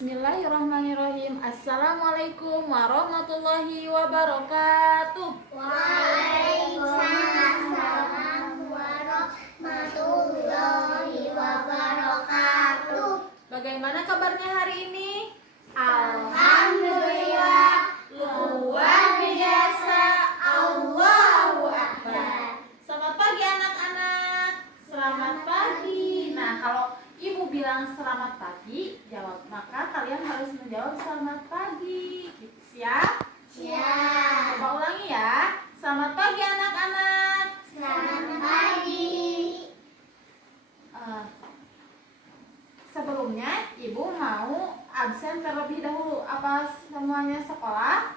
Bismillahirrahmanirrahim. Assalamualaikum warahmatullahi wabarakatuh. Waalaikumsalam warahmatullahi wabarakatuh. Bagaimana kabarnya hari ini? Alhamdulillah, luar biasa. Allahu Akbar. Selamat pagi anak-anak. Selamat pagi. Nah, kalau ibu bilang selamat pagi, jawab, maka kalian harus menjawab selamat pagi. Siap? Siap. Coba ulangi ya. Selamat pagi anak-anak. Selamat pagi. Sebelumnya ibu mau absen terlebih dahulu. Apa semuanya sekolah?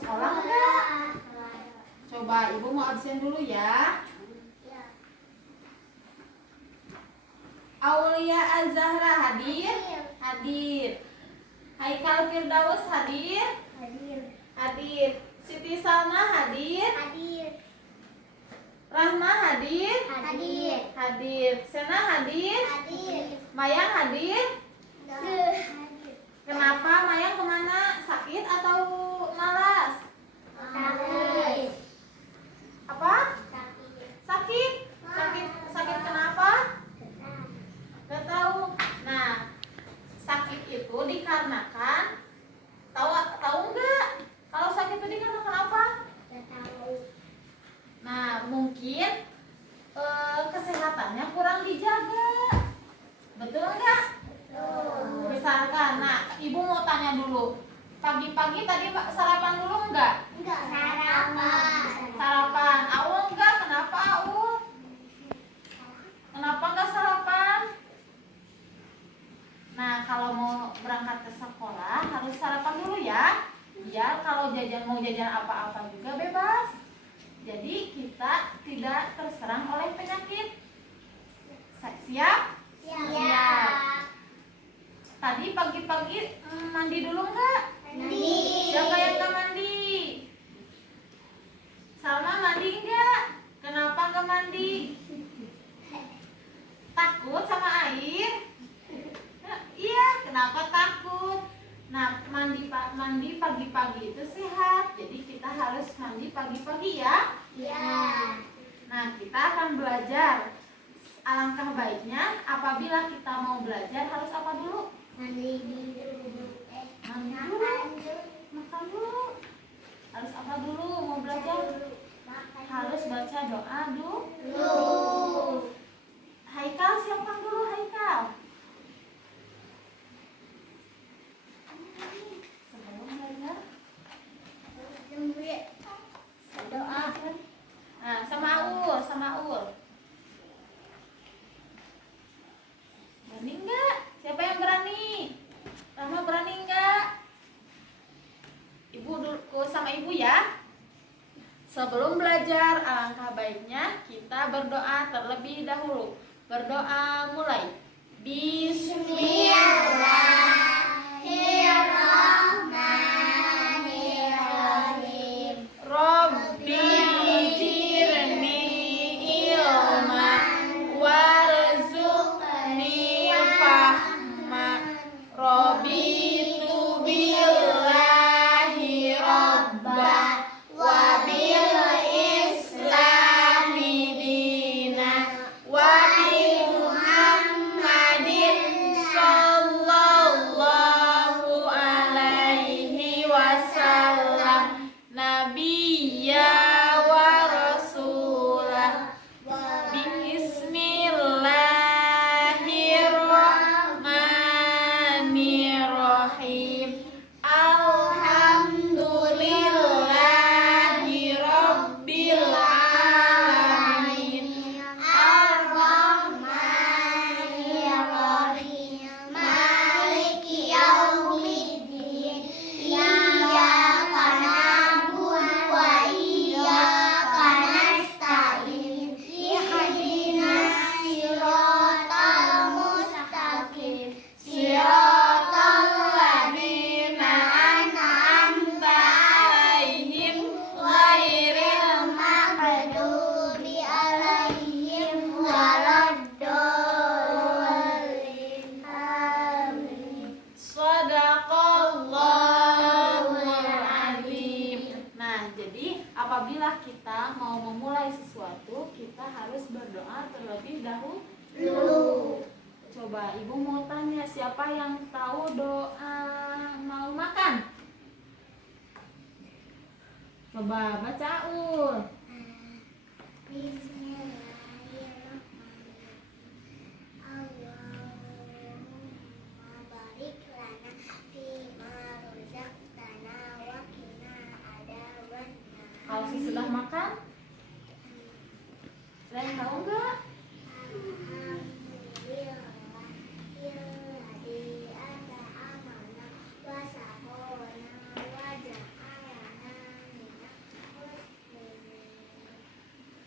Sekolah enggak? Coba ibu mau absen dulu ya. Aulia Az-Zahra hadir? Hadir. Haikal Firdaus hadir? Hadir. Siti Salma hadir? Rahma hadir? Hadir. Sena hadir? Mayang hadir? Kenapa Mayang kemana? Sakit atau malas? Apa? Sakit? Sakit kenapa? Gak tahu. Nah, sakit itu dikarenakan tahu nggak? Kalau sakit itu dikarenakan apa? Nah, mungkin kesehatannya kurang dijaga. Betul nggak? Misalkan, nah, ibu mau tanya dulu. Pagi-pagi tadi sarapan dulu nggak? Sarapan. Aul nggak? Kenapa Aul? Kenapa nggak sarapan? Nah, kalau mau berangkat ke sekolah harus sarapan dulu ya. Biar kalau mau jajan apa-apa juga bebas. Jadi kita tidak terserang oleh penyakit. Siap? Siap. Tadi pagi-pagi mandi dulu nggak? Siapa yang nggak mandi? Salma mandi nggak? Kenapa nggak mandi? Takut sama air? Iya, kenapa takut? Nah, mandi pagi-pagi itu sehat. Jadi kita harus mandi pagi-pagi ya. Nah, kita akan belajar. Alangkah baiknya apabila kita mau belajar harus apa dulu? Mandi dulu. Makan dulu. Harus apa dulu mau belajar? Harus baca doa dulu. Haikal siapkan dulu Haikal. Sebelum belajar doa. Nah, sama Aul. Berani enggak? Siapa yang berani? Rahma berani enggak? Ibu dulu sama ibu ya. Sebelum belajar, alangkah baiknya kita berdoa terlebih dahulu. Berdoa mulai. Bismillahirrahmanirrahim. Rabbi zidni ilman warzuqni fahma. Raditu billahi rabba wa bil islami dina wa bi Muhammadin sallallahu apabila kita mau memulai sesuatu, kita harus berdoa terlebih dahulu. Coba ibu mau tanya, siapa yang tahu doa mau makan? Coba baca Ul. Bismillahirrahmanirrahim. Allahumma barik lana fima razaqtana wa qina adzabannar. Kalau sudah makan, kalian tahu nggak?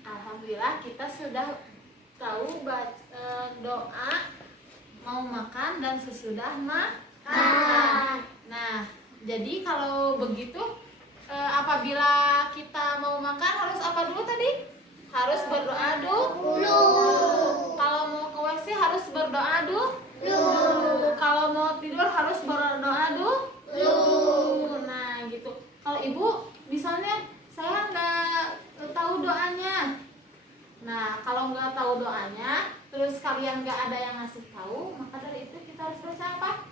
Alhamdulillah kita sudah tahu doa mau makan dan sesudah makan. Nah, jadi kalau begitu apabila kita mau makan harus apa dulu tadi? Harus berdoa dulu. Kalau mau ke WC harus berdoa dulu. Kalau mau tidur harus berdoa dulu. Nah, gitu. Kalau ibu misalnya saya nggak tahu doanya. Nah, kalau nggak tahu doanya, terus kalian nggak ada yang ngasih tahu, maka dari itu kita harus baca apa?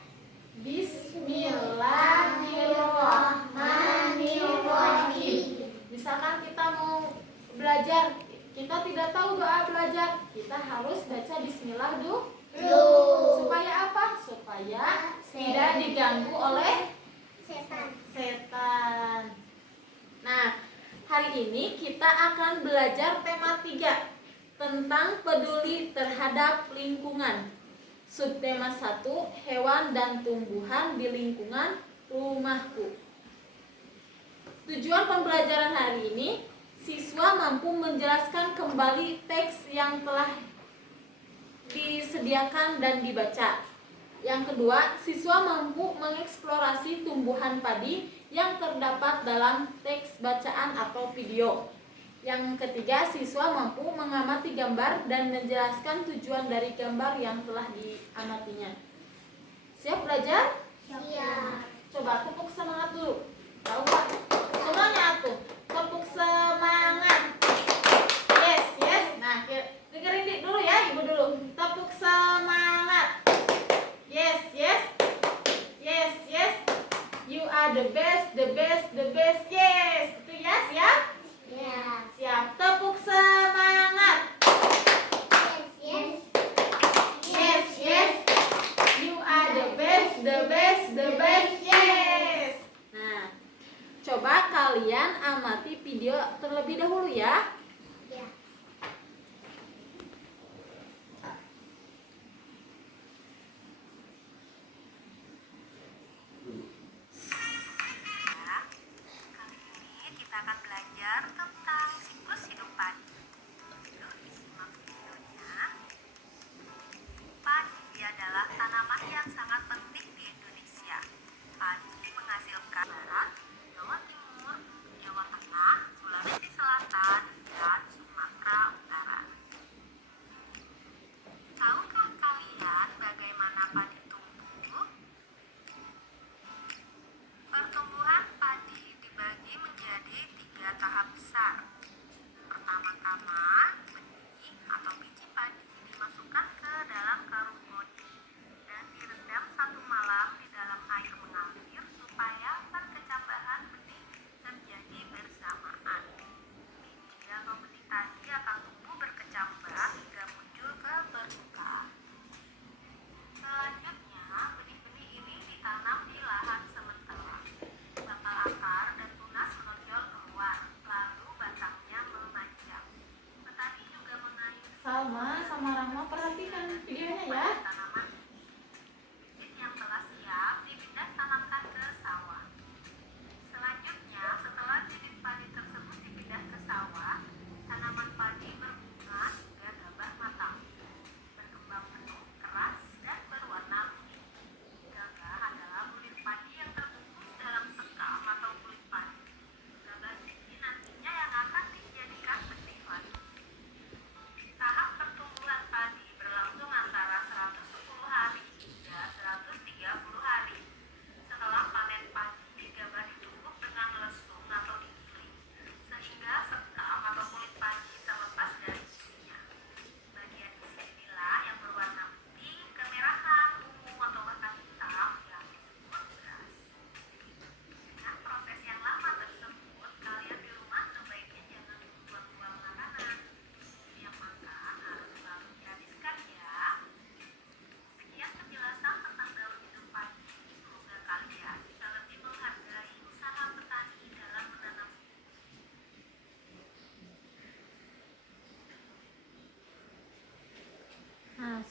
Bismillahirrahmanirrahim. Misalkan kita mau belajar, kita tidak tahu doa belajar, kita harus baca Bismillah dulu. Supaya apa? Supaya tidak diganggu oleh setan. Nah, hari ini kita akan belajar tema 3 tentang peduli terhadap lingkungan. Subtema 1, hewan dan tumbuhan di lingkungan rumahku. Tujuan pembelajaran hari ini, siswa mampu menjelaskan kembali teks yang telah disediakan dan dibaca. Yang kedua, siswa mampu mengeksplorasi tumbuhan padi yang terdapat dalam teks bacaan atau video. Yang ketiga, siswa mampu mengamati gambar dan menjelaskan tujuan dari gambar yang telah diamatinya. Siap belajar? Siap. Coba tepuk semangat dulu. Tahu nggak? Semuanya tuh. Tepuk semangat. Yes, yes. Nah, dengerin dulu ya, ibu dulu. Tepuk semangat. Yes, yes. Yes, yes. You are the best, the best, the best. Yes. Itu ya, siap? Ya. Siap. Tepuk semangat. Yes. Yes, yes. You are the best, the best, the best. Yes. Nah, coba kalian amati video terlebih dahulu ya. Ya. Kali ini kita akan belajar tentang siklus hidup padi. Yuk, disimak videonya. Padi adalah tanaman yang sangat penting di Indonesia. Padi menghasilkan Barat, Jawa Timur, Jawa Tengah, Sulawesi Selatan, dan Sumatera Utara. Tahukah kalian bagaimana padi tumbuh? Pertumbuhan padi dibagi menjadi 3 tahap besar. Pertama-tama, benih atau biji padi dimasukkan ke dalam karung bodi dan direndam 1 malam di dalam air mengalir supaya perkecambahan benih terjadi bersamaan. Biji atau benih tadi akan tumbuh berkecambah hingga muncul ke permukaan. Selanjutnya, benih-benih ini ditanam di lahan sementara. Bakal akar dan tunas menonjol keluar, lalu batangnya memanjang.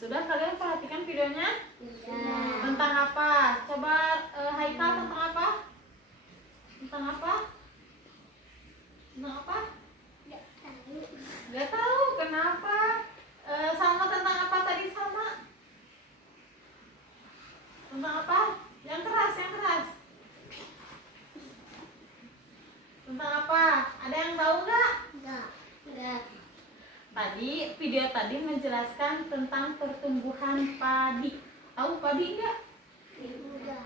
sudah kalian perhatikan videonya? Sudah. Tentang apa? Coba Haikal, tentang apa? Tentang apa? Tentang apa? Nggak tahu. Gak tahu kenapa. Sama tentang apa tadi sama? Tentang apa? Yang keras, yang keras. Tentang apa? Ada yang tahu nggak? Nggak. Tadi video tadi menjelaskan tentang pertumbuhan padi. Tahu padi nggak? Udah.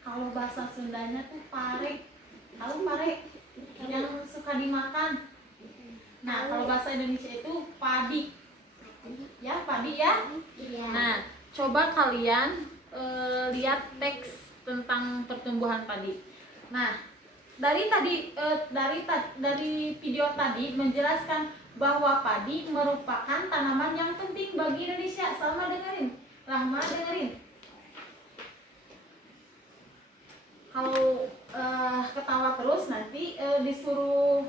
Kalau bahasa Sundanya tuh pare. Tahu pare? Yang suka dimakan. Nah, kalau bahasa Indonesia itu padi. Ya, padi ya. Iya. Nah, coba kalian lihat teks tentang pertumbuhan padi. Nah, dari video tadi menjelaskan bahwa padi merupakan tanaman yang penting bagi Indonesia. Sama dengerin, Rahma dengerin. Kalau ketawa terus nanti disuruh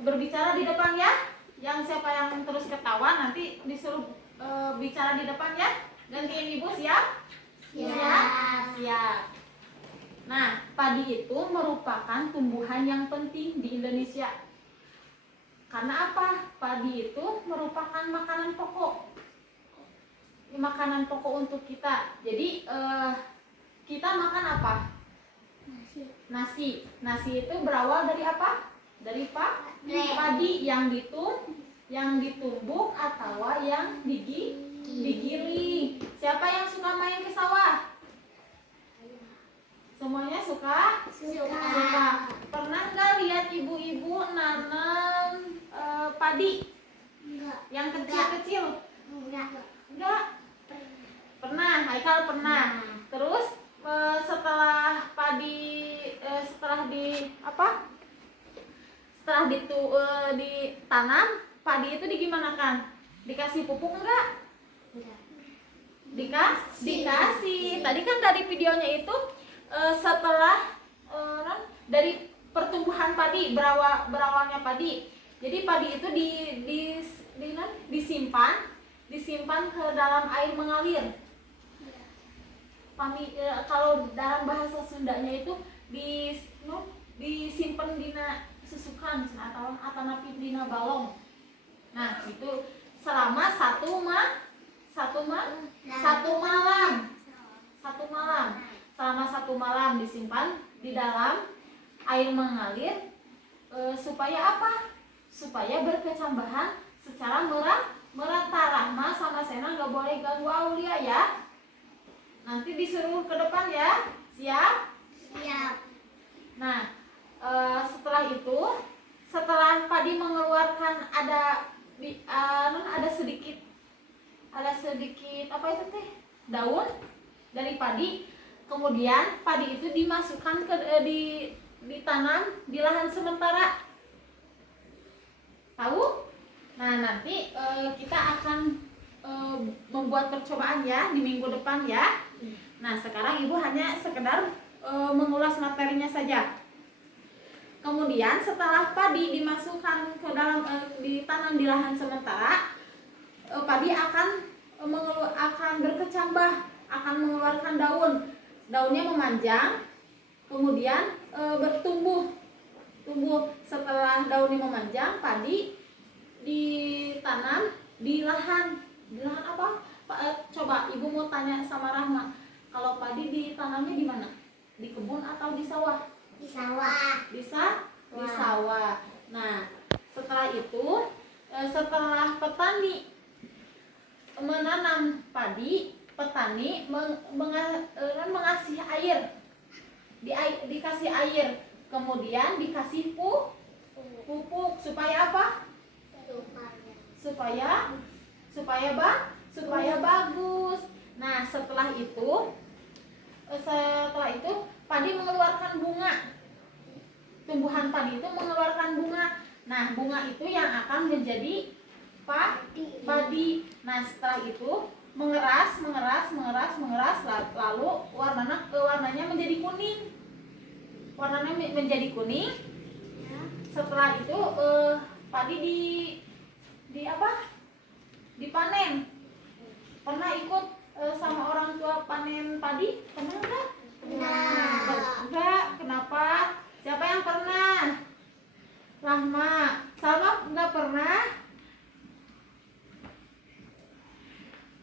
berbicara di depan ya. Yang siapa yang terus ketawa nanti disuruh bicara di depan ya. Gantiin ibu siap? Siap. Nah, padi itu merupakan tumbuhan yang penting di Indonesia. Karena apa? Padi itu merupakan makanan pokok. Makanan pokok untuk kita. Jadi kita makan apa? Nasi. Nasi itu berawal dari apa? Dari padi yang ditumbuk atau yang digiling. Siapa yang suka main ke sawah? Semuanya suka? Suka. Pernah nggak lihat ibu-ibu nanam padi? Nggak. Yang kecil-kecil? Enggak. Pernah, Haikal pernah. Terus setelah ditanam, padi itu digimanakan? Dikasih pupuk enggak? Dikasih. Tadi kan dari videonya itu setelah dari pertumbuhan padi, berawalnya padi. Jadi padi itu disimpan ke dalam air mengalir. Kalau dalam bahasa Sundanya itu disimpan dina susukan atau napi dina balong. Nah, itu selama satu malam. Selama satu malam disimpan di dalam air mengalir supaya apa? Supaya berkecambahan secara merata. Rahma sama Sena nggak boleh ganggu Aulia ya. Nanti disuruh ke depan ya. Siap? Nah, setelah padi mengeluarkan ada sedikit apa itu teh? Daun dari padi. Kemudian padi itu dimasukkan ditanam di lahan sementara. Tahu? Nah, nanti kita akan membuat percobaan ya di minggu depan ya. Nah, sekarang ibu hanya sekedar mengulas materinya saja. Kemudian setelah padi dimasukkan ke dalam ditanam di lahan sementara, padi akan berkecambah, akan mengeluarkan daun. Daunnya memanjang, kemudian bertumbuh. Setelah daunnya memanjang, padi ditanam di lahan apa? Coba ibu mau tanya sama Rahma, kalau padi ditanamnya di mana? Di kebun atau di sawah? Di sawah. Di sawah. Nah, setelah itu, setelah petani menanam padi, petani mengasih air, dikasih air, kemudian dikasih pupuk supaya apa? Supaya bagus. Nah, setelah itu padi mengeluarkan bunga. Tumbuhan padi itu mengeluarkan bunga. Nah, bunga itu yang akan menjadi padi. Nah, setelah itu mengeras, lalu warnanya menjadi kuning. Setelah itu padi dipanen. Pernah ikut sama orang tua panen padi? Pernah enggak? Enggak. Kenapa? Siapa yang pernah? Rahma. Salma enggak pernah?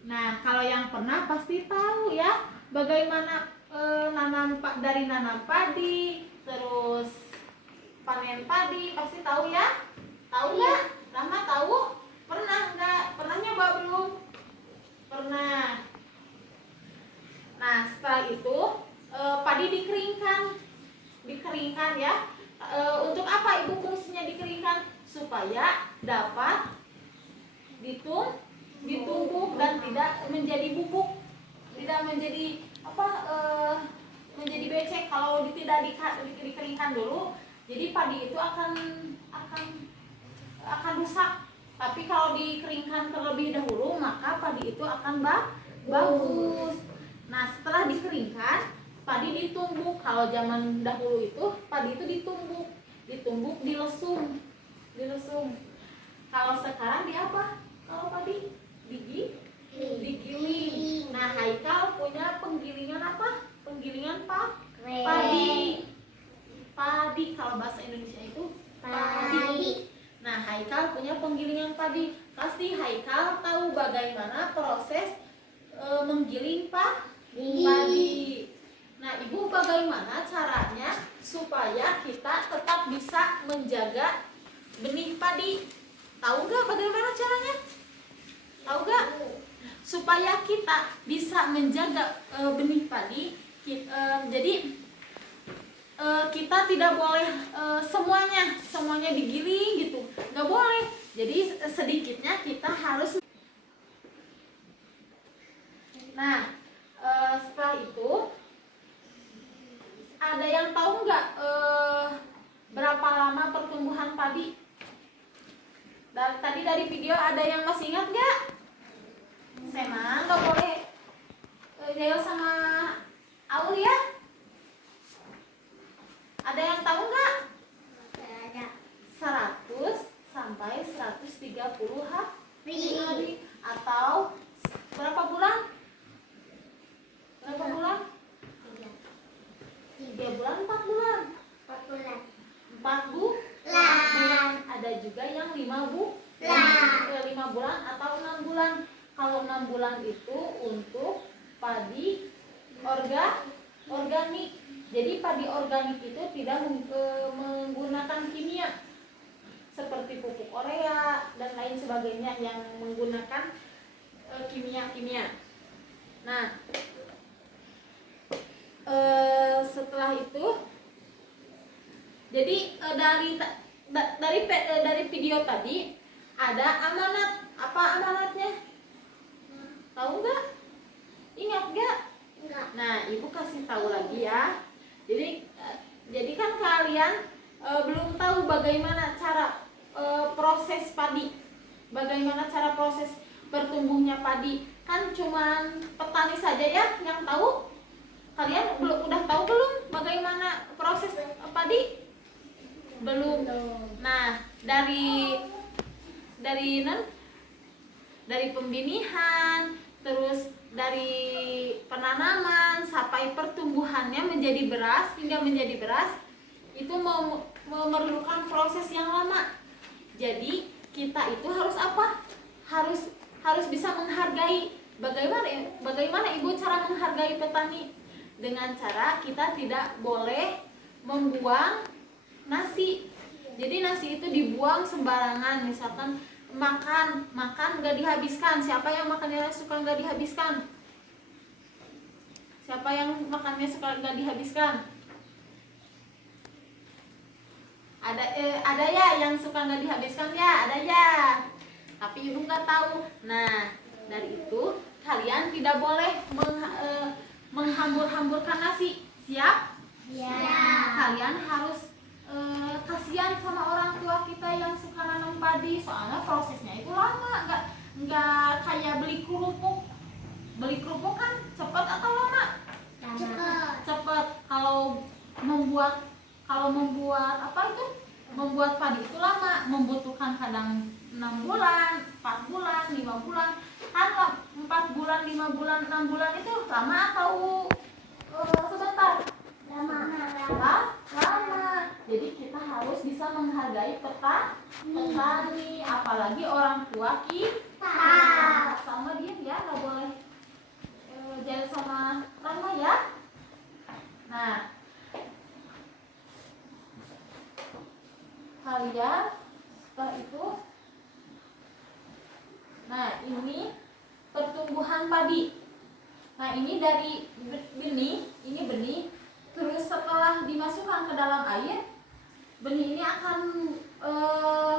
Nah, kalau yang pernah pasti tahu ya bagaimana dari nanam padi, terus panen padi, pasti tahu ya? Tahu nggak? Rahma tahu? Pernah nggak? Pernah nyoba belum? Pernah. Nah, setelah itu padi dikeringkan ya. Untuk apa ibu fungsinya dikeringkan? Supaya dapat ditumbuk dan tidak menjadi bubuk, tidak menjadi menjadi becek kalau tidak dikeringkan dulu. Jadi padi itu akan rusak. Tapi kalau dikeringkan terlebih dahulu maka padi itu akan bagus. Nah, setelah dikeringkan padi ditumbuk. Kalau zaman dahulu itu padi itu ditumbuk, dilesung. Kalau sekarang di apa? Kalau padi digiling. Nah, Haikal punya penggilingan apa? Penggilingan padi. Kalau bahasa Indonesia itu padi. Nah, Haikal punya penggilingan padi. Pasti Haikal tahu bagaimana proses menggiling padi. Nah, ibu bagaimana caranya supaya kita tetap bisa menjaga benih padi? Tahu nggak bagaimana caranya? Tahu nggak? Supaya kita bisa menjaga benih padi, jadi kita tidak boleh semuanya digiling gitu, nggak boleh. Jadi sedikitnya kita harus. Nah, setelah itu ada yang tahu nggak berapa lama pertumbuhan padi? Tadi dari video ada yang masih ingat nggak? Sena nggak boleh Jayo sama Aul ya. Ada yang tahu nggak? 100 sampai 130 hari. Atau berapa bulan? 3 bulan, 4 bulan. 4 bulan. Ada juga yang 5 bulan atau 6 bulan. Kalau 6 bulan itu untuk padi organik. Jadi padi organik itu tidak menggunakan kimia seperti pupuk urea dan lain sebagainya yang menggunakan kimia. Nah, setelah itu, jadi dari video tadi ada amanat. Apa amanatnya? Tahu nggak? Ingat nggak? Nah, ibu kasih tahu lagi ya. Jadi kan kalian belum tahu bagaimana cara proses padi, bagaimana cara proses bertumbuhnya padi. Kan cuman petani saja ya yang tahu. Kalian udah tahu belum bagaimana proses padi? Belum. Nah, dari pembinihan, terus dari penanaman sampai pertumbuhannya menjadi beras, hingga menjadi beras, itu memerlukan proses yang lama. Jadi kita itu harus apa? Harus bisa menghargai. Bagaimana ibu cara menghargai petani? Dengan cara kita tidak boleh membuang nasi. Jadi nasi itu dibuang sembarangan. Misalkan makan nggak dihabiskan. Siapa yang makannya suka nggak dihabiskan? Siapa yang makannya suka nggak dihabiskan? Ada ya yang suka nggak dihabiskan ya, ada ya. Tapi ibu nggak tahu. Nah, dari itu kalian tidak boleh menghambur-hamburkan nasi. Siap? Ya. Kalian harus kasihan sama orang tua kita yang suka nanam padi, soalnya prosesnya itu lama, nggak kayak beli kerupuk. Beli kerupuk kan cepat atau lama? Cepat. Cepat. Kalau membuat apa itu? membuat padi itu lama, membutuhkan kadang 6 bulan, 4 bulan, 5 bulan. Kan 4 bulan, 5 bulan, 6 bulan itu lama atau sebentar? Lama. Jadi kita harus bisa menghargai petani, apalagi orang tua kita. Sama dia ya, nggak boleh jalan sama Rama ya. Nah, kalian setelah itu, nah ini pertumbuhan padi. Nah ini dari benih, ini benih. Terus setelah dimasukkan ke dalam air, benih ini akan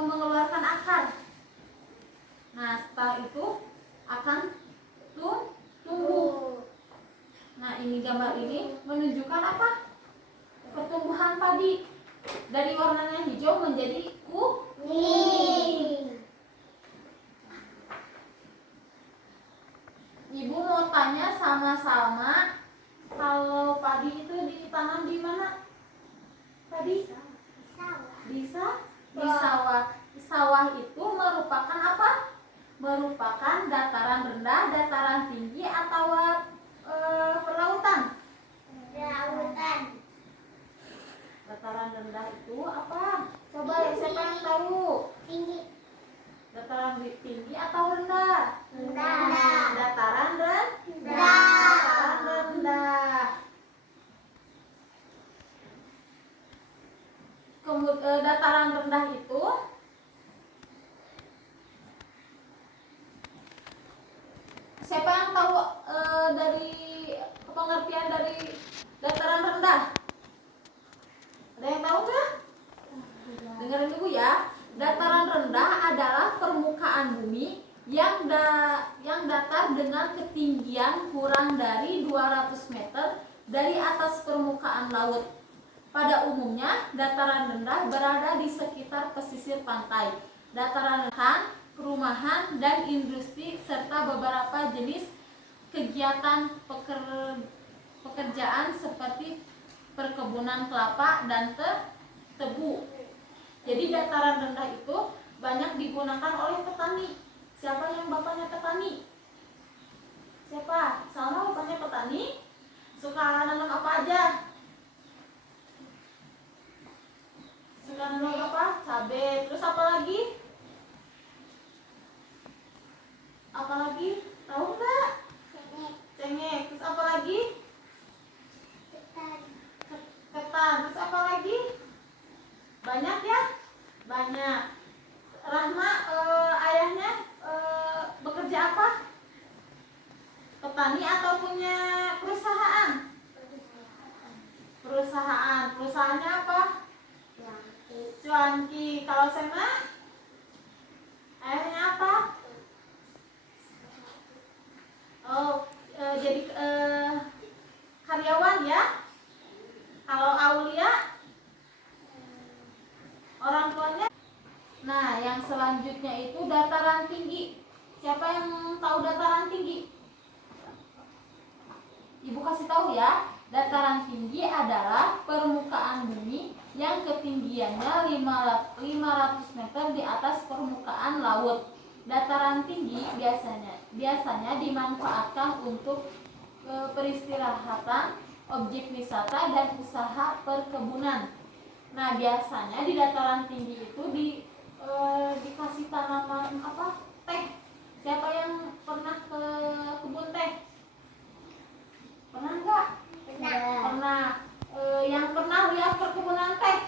mengeluarkan akar. Nah setelah itu akan tumbuh. Nah ini gambar ini menunjukkan apa? Pertumbuhan padi dari warnanya hijau menjadi kuning. Ibu mau tanya sama-sama, kalau padi itu ditanam di mana? Tadi? Di sawah. Sawah itu merupakan apa? Merupakan dataran rendah, dataran tinggi, atau perlautan? Dataran rendah itu apa? Coba siapa yang tahu? Tinggi. Dataran tinggi atau rendah? Rendah. Dataran rendah. Kemudian dataran rendah itu siapa yang tahu dari pengertian dari dataran rendah? Ada yang tahu nggak? Dengerin ibu ya. Dataran rendah adalah permukaan bumi yang datar dengan ketinggian kurang dari 200 meter dari atas permukaan laut. Pada umumnya, dataran rendah berada di sekitar pesisir pantai, dataran rendah, perumahan, dan industri, serta beberapa jenis kegiatan pekerjaan seperti perkebunan kelapa dan tebu. Jadi dataran rendah itu banyak digunakan oleh petani. Siapa yang bapaknya petani? Siapa? Sama bapaknya petani? Suka nanam apa aja? Suka nanam apa? Cabai. Terus apa lagi? Apa lagi? Tahu nggak? Cengkeh. Terus apa lagi? Ketan. Terus apa lagi? Banyak ya? Banyak. Rahma, ayahnya bekerja apa? Petani atau punya perusahaan? Perusahaannya apa? Cuanki. Kalau Sena, ayahnya apa? Jadi karyawan ya. Kalau Aulia, orang tuanya. Nah, yang selanjutnya itu dataran tinggi. Siapa yang tahu dataran tinggi? Ibu kasih tahu ya. Dataran tinggi adalah permukaan bumi yang ketinggiannya 500 meter di atas permukaan laut. Dataran tinggi biasanya dimanfaatkan untuk peristirahatan, objek wisata, dan usaha perkebunan. Nah, biasanya di dataran tinggi itu dikasih tanaman apa? Teh. Siapa yang pernah ke kebun teh? Pernah nggak? Pernah. Yang pernah lihat perkebunan teh?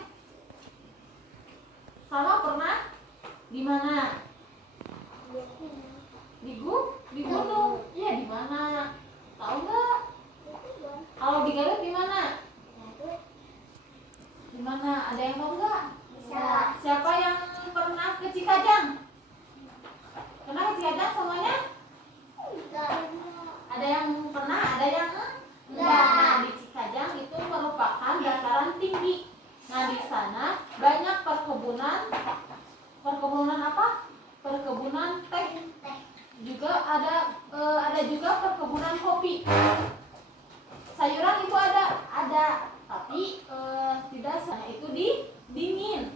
Sama pernah? Di mana? Di gunung. Iya, di mana? Tahu nggak? Kalau di Garut di mana? Di mana? Ada yang tahu nggak? Siapa yang pernah ke Cikajang? Pernah ke Cikajang semuanya? Ada yang pernah, ada yang enggak. Nah, di Cikajang itu merupakan dataran tinggi. Nah, di sana banyak perkebunan apa? Perkebunan teh. Juga ada juga perkebunan kopi. Sayuran itu ada, tapi tidak sana itu dingin.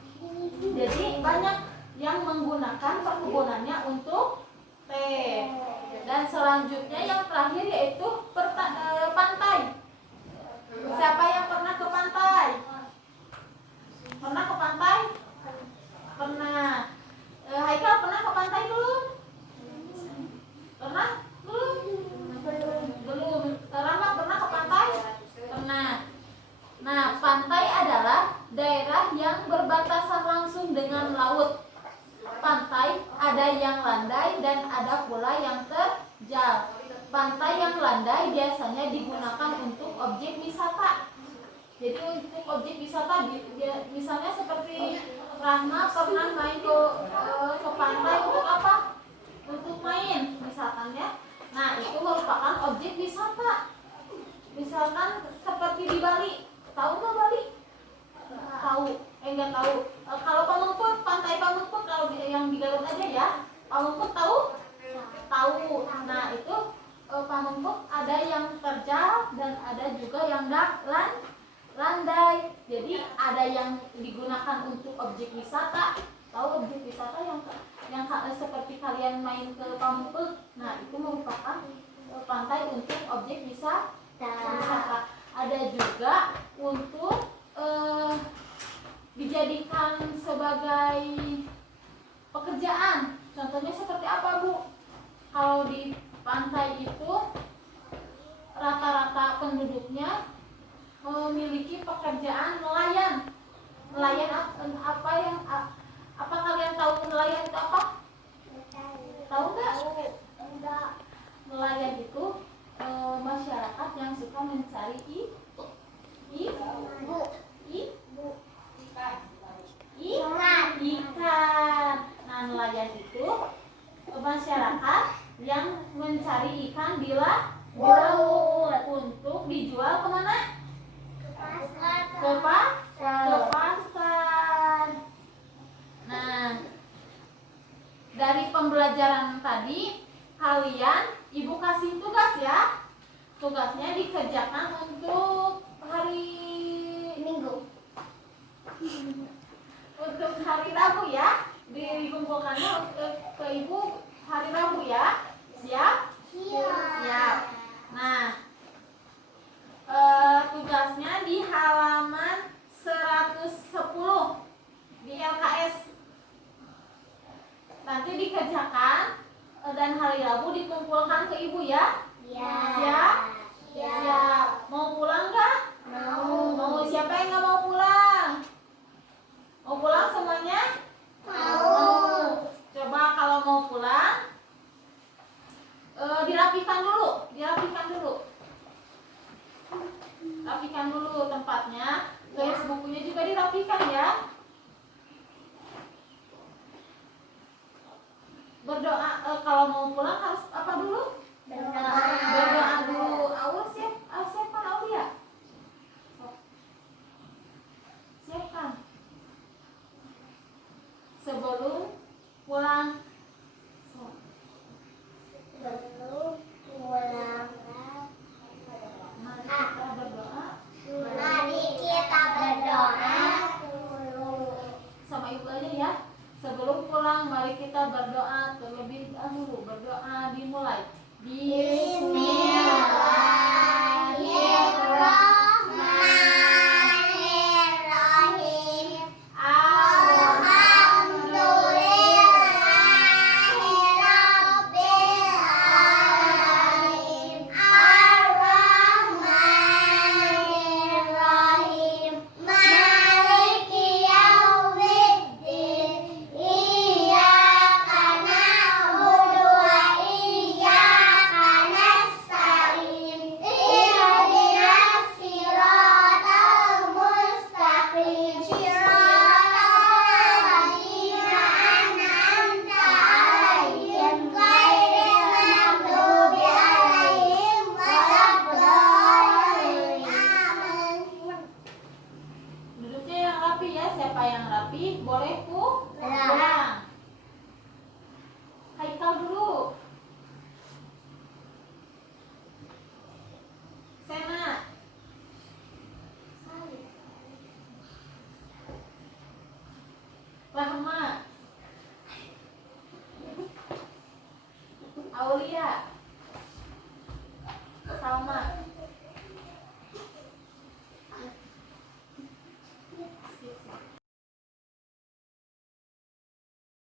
yang berbatasan langsung dengan laut. Pantai ada yang landai dan ada pula yang terjal. Pantai yang landai biasanya digunakan untuk objek wisata. Jadi untuk objek wisata misalnya seperti Rahma pernah main ke pantai untuk apa? Untuk main misalkan ya. Nah, itu merupakan objek wisata. Misalkan seperti di Bali. Tahu nggak Bali? Tahu. Enggak tahu. Kalau Pamengpeuk, pantai Pamengpeuk kalau yang di Garut aja ya. Pamengpeuk tahu? Tahu. Nah, itu Pamengpeuk ada yang terjal dan ada juga yang landai. Jadi ada yang digunakan untuk objek wisata. Tahu objek wisata yang seperti kalian main ke Pamengpeuk. Nah, itu merupakan pantai untuk objek wisata. Ada juga untuk dijadikan sebagai pekerjaan. Contohnya seperti apa, Bu? Kalau di pantai itu rata-rata penduduknya memiliki pekerjaan nelayan. Nelayan apa kalian tahu nelayan itu apa? Tahu nggak? Nelayan itu masyarakat yang suka mencari ikan. Nah, nelayan itu masyarakat yang mencari ikan di laut untuk dijual kemana? Ke pasar. Nah, dari pembelajaran tadi kalian ibu kasih tugas ya. Tugasnya dikerjakan untuk hari Minggu. Untuk hari Rabu ya. Dikumpulkannya ke ibu hari Rabu ya. Siap? Siap. Nah, tugasnya di halaman 110 di LKS. Nanti dikerjakan dan hari Rabu dikumpulkan ke ibu ya. Siap? Siap. Mau pulang nggak? Mau. Siapa yang nggak mau pulang? Mau pulang semuanya? Mau. Coba kalau mau pulang, dirapikan dulu. Rapikan dulu tempatnya. Tulis bukunya juga dirapikan ya. Berdoa. Kalau mau pulang harus apa dulu? Berdoa dulu. Awal siapkan Aulia. Siapkan. Sebelum pulang. Mari kita berdoa. Sama ibu aja ya. Sebelum pulang mari kita berdoa terlebih dahulu. Berdoa dimulai. Bismillahirrahmanirrahim. Alhamdulillahirabbil alamin. Arrahmanirrahim. Maliki yaumiddin. Iyyaka na'budu wa iyyaka nasta'in. Ihdinas siratal mustaqim. Siratal ladzina an'amta 'alaihim ghairil maghdubi 'alaihim waladdallin. Amin. Duduknya yang rapi ya. Siapa yang rapi boleh pulang. Haikal dulu. Sena. Rahma. Aulia.